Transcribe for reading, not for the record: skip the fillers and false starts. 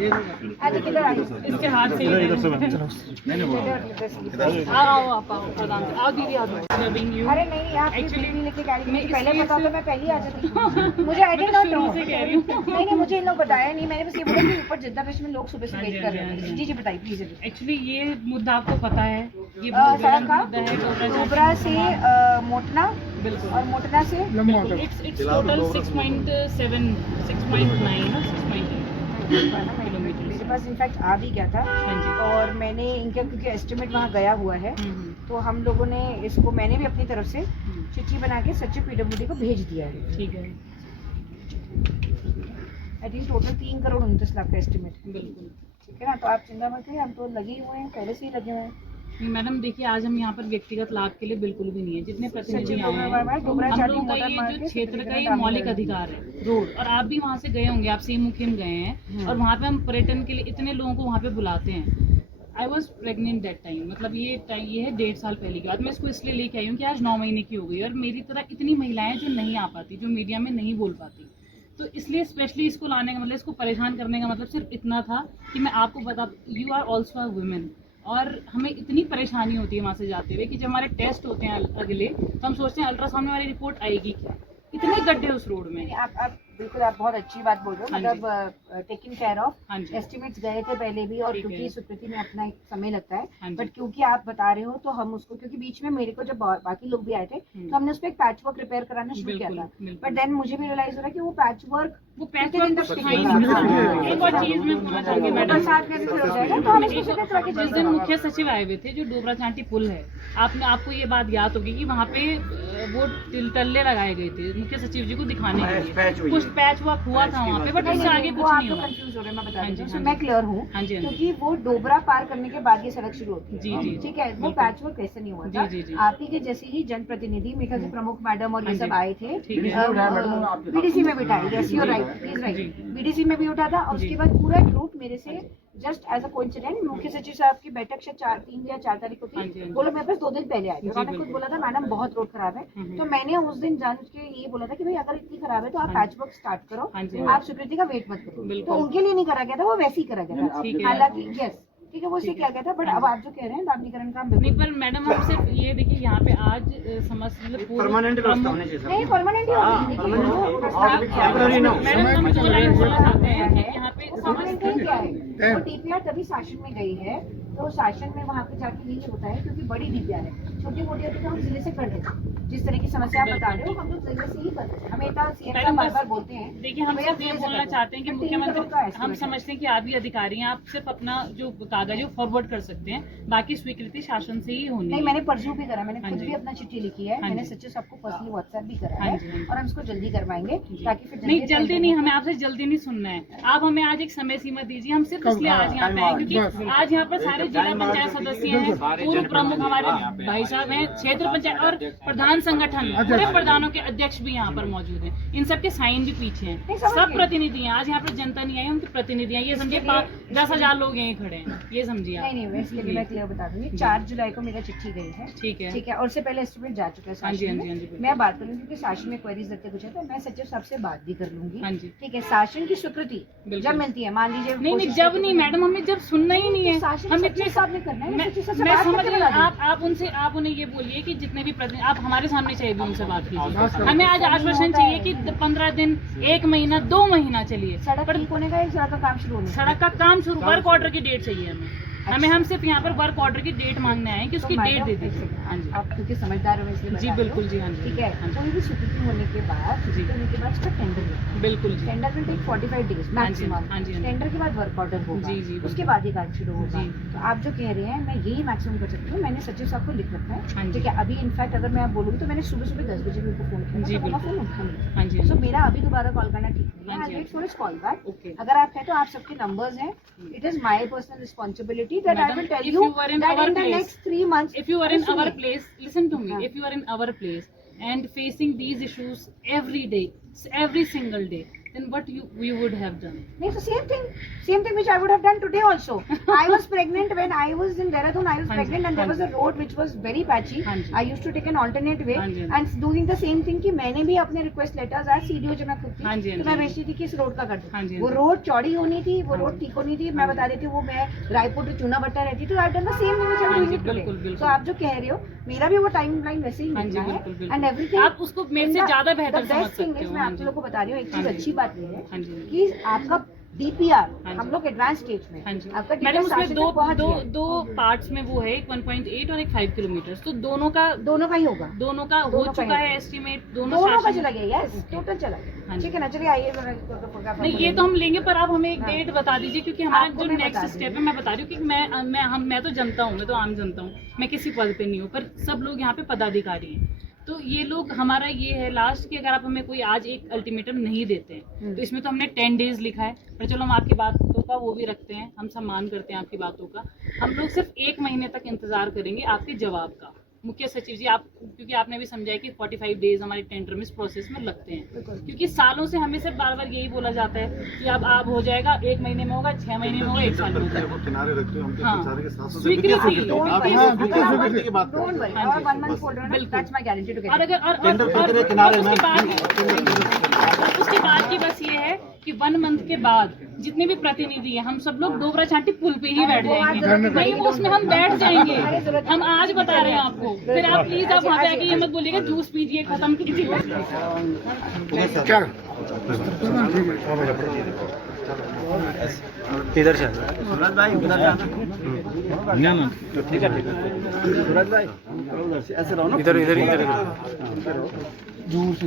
अच्छा किधर आई इसके हाथ से आओ आप आओ प्रधान से आओ दीदी आओ लविंग यू अरे नहीं आप Actually, एक्चुअली लेके गाड़ी मैं में पहले इसलिए पता से- तो मैं पहले ही आ जाती मुझे आई डिड नॉट नो शुरू से कह रही हूँ नहीं मुझे इन लोग बताया नहीं मैंने बस ये बोला कि ऊपर जिद्दा ब्रिज में लोग सुबह से हाँ वेट जी, कर हाँ रहे जी, हैं हाँ जी जी बताइए प्लीज एक्चुअली ये मुद्दा आपको पता है ये बहुत सड़क बड़ा का मुद्दा है डोबरा से मोटना बिल्कुल और मोटना से इट्स टोटल 6.7 6.9 मेरे पास इनफैक्ट आ भी गया था हाँ जी और मैंने इनका क्योंकि एस्टिमेट वहाँ गया हुआ है हम्म, तो हम लोगों ने इसको मैंने भी अपनी तरफ से चिट्ठी बना के सचिव पीडब्ल्यूडी को भेज दिया है ठीक है I think total 3 crore 29 lakh का एस्टिमेट बिल्कुल ठीक है ना तो आप चिंता मत करिए हम तो लगे ही हुए हैं पहले से ही लगे हुए हैं नहीं मैडम देखिए आज हम यहाँ पर व्यक्तिगत लाभ के लिए बिल्कुल भी नहीं है जितने प्रतिनिधि सचिव आए हैं डोबरा हम चाटी लोगों का मोटर ये मार्केट जो क्षेत्र का ये डामर मौलिक रोड। अधिकार है रोड और आप भी वहाँ से गए होंगे आप सेम मुखिम गए हैं और वहाँ पे हम पर्यटन के लिए इतने लोगों को वहाँ पे बुलाते हैं I was pregnant that time मतलब ये है 1.5 साल पहले की बात मैं इसको इसलिए लेके आई हूँ कि आज 9 महीने की हो गई और मेरी तरह इतनी महिलाएं जो नहीं आ पाती जो मीडिया में नहीं बोल पाती तो इसलिए स्पेशली इसको लाने का मतलब इसको परेशान करने का मतलब सिर्फ इतना था कि मैं आपको बता you are also a women और हमें इतनी परेशानी होती है वहाँ से जाते हुए कि जब हमारे टेस्ट होते हैं अगले तो हम सोचते हैं अल्ट्रासाउंड में हमारी रिपोर्ट आएगी क्या इतने गड्ढे उस रोड में आप बिल्कुल आप बहुत अच्छी बात बोल रहे हो हाँ मतलब टेकिंग केयर ऑफ हाँ जी एस्टिमेट्स गए थे पहले भी और ठीक क्योंकि है। स्वीकृति में अपना एक समय लगता हाँ है जी। बट क्योंकि आप बता रहे हो तो हम उसको क्योंकि बीच में मेरे को जब बाकी लोग भी आए थे तो हमने उस पर एक पैच वर्क रिपेयर कराना शुरू किया बिल्कुल, था बिल्कुल। बट देन मुझे भी रियलाइज हो रहा है कि वो पैच वर्क वो पैच कितने दिन वर्क तक कुछ था ही टिकेगा? नहीं। एक और चीज मैं बोलना चाहूंगी मैडम बरसात में भी फिर हो जाएगा तो हम इसको सुबह करा के जिस दिन मुख्य सचिव आए हुए थे जो डोबरा चांटी पुल है आपको ये बात याद होगी कि वहाँ पे वो टल्ले लगाए गए थे मुख्य सचिव जी को दिखाने के लिए कुछ पैच वर्क हुआ था वहाँ पे बट उससे आगे वो कुछ आप नहीं लोग हुआ कंफ्यूज हो रहे हैं मैं बता हाँ देती जी, हूँ हाँ मैं जी। क्लियर हूँ हाँ जी, हाँ जी। क्योंकि वो डोबरा पार करने के बाद ये सड़क शुरू होती है जी, जी, ठीक है वो बिल्कुल। पैच वर्क कैसे नहीं हुआ था जी, जी, जी। आप ही के जैसे ही जनप्रतिनिधि मेरे ख्याल से प्रमुख मैडम और ये हाँ सब जी। आए थे ठीक है। बीडीसी में बिठाई यस यू राइट प्लीज जी। राइट बीडीसी में भी उठा था और जी। उसके बाद पूरा ग्रुप मेरे से जस्ट एज अ कोइंसिडेंट मुख्य सचिव साहब की बैठक शायद 3 या 4 तारीख को हाँ थी जी, हाँ जी। वो लोग मेरे पास 2 दिन पहले आए थे जी, उन्होंने खुद बिल्कुल। बोला था मैडम बहुत रोड खराब है तो मैंने उस दिन जान के ये बोला था कि भाई अगर इतनी खराब है तो आप हाँ पैच वर्क स्टार्ट करो हाँ जी। आप स्वीकृति का वेट मत करो बिल्कुल। तो उनके लिए नहीं करा गया था वो वैसे ही करा गया ठीक था है। हालांकि यस ठीक है वो इससे ठीक है। किया गया था बट अब आप जो कह रहे हैं दाबनीकरण का हम नहीं बिल्कुल पर मैडम हम सिर्फ ये देखिए यहाँ पे आज समझ मतलब परमानेंट व्यवस्था होनी चाहिए नहीं परमानेंट ही होगी देखिए वो प्रस्ताव किया है। टेम्पररी ना हो। मैडम हम दो लाइन बोलना चाहते हैं कि यहाँ पे परमानेंट नहीं क्या है वो डीपीआर तभी शासन में गई है तो शासन में वहाँ पे जाके यही होता है क्योंकि बड़ी डीपीआर है छोटी मोटी होती है तो हम जिले से कर देते हैं जिस तरह की समस्या आप बता रहे हो हम लोग जिले से ही करते हैं हमें इतना सीएम मैडम, बार बस बार बोलते हैं देखिए हम सिर्फ ये बोलना चाहते हैं कि मुख्यमंत्री हम समझते हैं कि आप भी अधिकारी हैं आप सिर्फ अपना जो कागज है वो फॉरवर्ड कर सकते हैं बाकी स्वीकृति शासन से ही होनी नहीं है मैंने परसों भी करा मैंने हाँ खुद जी। भी अपना चिट्ठी लिखी है हाँ मैंने जी। सचिव सबको पर्सनली व्हाट्सएप भी करा हाँ है जी, हाँ जी। और हम इसको जल्दी करवाएंगे ताकि फिर नहीं जल्दी नहीं हमें आपसे जल्दी नहीं सुनना है आप हमें आज एक समय सीमा दीजिए हम सिर्फ इसलिए आज यहाँ पे आए क्योंकि आज यहाँ पर सारे जिला पंचायत सदस्य हैं पूर्व प्रमुख हमारे भाई साहब हैं क्षेत्र पंचायत और प्रधान संगठन पूरे प्रधानों के अध्यक्ष भी यहाँ पर मौजूद हैं इन सबके साइन भी पीछे हैं सब प्रतिनिधि हैं आज यहाँ पर जनता नहीं आई उनके प्रतिनिधि हैं ये समझिए 10,000 लोग यहीं खड़े हैं ये समझिए आप नहीं नहीं इसके लिए मैं क्लियर बता दूंगी 4 जुलाई को मेरा चिट्ठी गई है ठीक है ठीक है और उससे पहले एस्टिमेट जा चुका है हाँ जी, शासन हाँ जी, हाँ जी, में बिल्कुल। मैं बात करूंगी क्योंकि शासन में क्वेरीज रखते कुछ है तो मैं सचिव साहब से बात भी कर लूंगी हाँ जी। ठीक है शासन की स्वीकृति बिल्कुल। जब मिलती है मान लीजिए नहीं कोशिश जब करके नहीं तो- मैडम हमें जब सुनना ही नहीं है शासन हम सचिव साहब ने करना है मैं सचिव साहब से मैं बात समझ करके रही बता हूँ दूंगी। आप उनसे आप उन्हें ये बोलिए कि जितने भी प्रतिनिधि आप हमारे सामने चाहिए भी उनसे बात कीजिए हमें आज आश्वासन चाहिए कि 15 दिन 1 महीना 2 महीना चलिए सड़क ठीक होने का एक सड़क का काम शुरू होने का। सड़क का काम शुरू वर्क ऑर्डर की डेट चाहिए हमें हम सिर्फ यहाँ पर वर्क ऑर्डर की डेट मांगने आए हैं कि उसकी तो डेट मैडम, दे एक दीजिए सेकंड, हाँ जी आप क्योंकि समझदार हो इसलिए बता जी रही बिल्कुल हूँ। जी हाँ जी ठीक है हाँ जी कोई भी स्वीकृति होने के बाद जी। होने के बाद उसका टेंडर है बिल्कुल जी tender will take 45 days maximum हाँ जी, हाँ जी। टेंडर के बाद वर्क ऑर्डर होगा जी, जी, उसके बाद ही काम शुरू होगा जी। तो आप जो कह रहे हैं मैं यही मैक्सिमम कर सकती हूँ मैंने सचिव साहब को लिख रखा हाँ है जी। ठीक है अभी इनफैक्ट अगर मैं आप बोलूँगी तो मैंने सुबह सुबह 10 बजे उनको फोन किया जी, तो बिल्कुल। फोन उठाऊंगी हाँ जी सो मेरा अभी दोबारा कॉल करना ठीक नहीं हाँ है जी, wait for his call back okay अगर आप है तो आप सबके नंबर्स हैं it is my personal responsibility that I Madam, will tell if you you were in that our in the place- next 3 months if you are in our place listen to me हाँ. if you are in our place and facing these issues every day every single day then what you would have done? नहीं तो same thing which I would have done today also. I was pregnant when I was in Dehradun. I was हाँ जी, pregnant and there हाँ was a road which was very patchy. हाँ जी। I used to take an alternate way हाँ जी, and doing the same thing कि मैंने भी अपने request letters आज CDO जब मैं खुद थी हाँ जी, हाँ तो जी। मैं भेजती थी कि इस रोड का कर हाँ जी, दो। हाँ वो जी। रोड चौड़ी होनी थी, वो हाँ रोड जी। ठीक होनी थी। मैं बता देती हूँ वो मैं रायपुर to चूना भट्टा रहती तो I've done the same thing which I'm हाँ doing जी, it today. बिल्कुल, बिल्कुल। तो आप जो कह रहे हो मेरा भी वो टाइमलाइन वैसे ही हाँ जी, निकला बिल्कुल, है बिल्कुल। and everything. आप उसको मेरे से ज्यादा बेहतर समझ सकते हो। मैं हाँ आप जी। लोगों को बता रही हूँ एक हाँ चीज जी। अच्छी बात ये है हाँ जी। कि आपका DPR हाँ हम जी। लोग एडवांस स्टेज में हाँ जी। आपका मैडम DPR उसमें शासन तक पहुंच गया। दो पार्ट्स में वो है, एक 1.8 और एक 5 किलोमीटर, तो दोनों का ही होगा, दोनों का हो दोनों का चुका ही है होगा। एस्टिमेट, दोनों का शासन- चला गया। Yes okay. टोटल चला हाँ गया। जी। ठीक है ना, चलिए आइए नहीं ये तो हम लेंगे, पर आप हमें एक हाँ। डेट बता दीजिए, क्योंकि हमारा आपको जो मैं बता नेक्स्ट रही स्टेप हूँ। है मैं बता रही हूँ कि मैं तो जनता हूँ, मैं तो आम जनता हूँ, मैं किसी पद पे नहीं हूँ, पर सब लोग यहाँ पे पदाधिकारी हैं। तो ये लोग हमारा ये है लास्ट कि अगर आप हमें कोई आज एक अल्टीमेटम नहीं देते हैं तो इसमें तो हमने 10 डेज लिखा है, पर चलो हम आपकी बातों का वो भी रखते हैं, हम सम्मान करते हैं आपकी बातों का। हम लोग सिर्फ 1 महीने तक इंतजार करेंगे आपके जवाब का। मुख्य सचिव जी, आप क्योंकि आपने भी समझाया कि 45 डेज हमारे टेंडर में इस प्रोसेस में लगते हैं, क्योंकि सालों से हमें सिर्फ बार बार यही बोला जाता है कि अब हो जाएगा, 1 महीने में होगा, 6 महीने में होगा, 1 साल में होगा। किनारे रखते हो, हम तो हाँ। सारे के साथ साथ स्वीकृति आप बिल्कुल। की बात डोंट करते वरी हैं। और 1 मंथ फोल्डर बिल्कुल। दैट्स माय गारंटी टू और गेट। अगर टेंडर प्रक्रिया किनारे उसके बाद की बस ये है कि 1 मंथ के बाद जितने भी प्रतिनिधि हैं हम सब लोग डोबरा छाटी पुल पे ही बैठ जाएंगे। नहीं वो उसमें हम बैठ जाएंगे, हम आज बता रहे हैं आपको। फिर आप प्लीज आप वहाँ पे आके ये मत बोलिएगा जूस पीजिए, खत्म कीजिए। क्या इधर से सूरज भाई उधर जाना। ना ठीक है सूरज भाई ऐसे रहो ना। इधर इधर इधर दूर से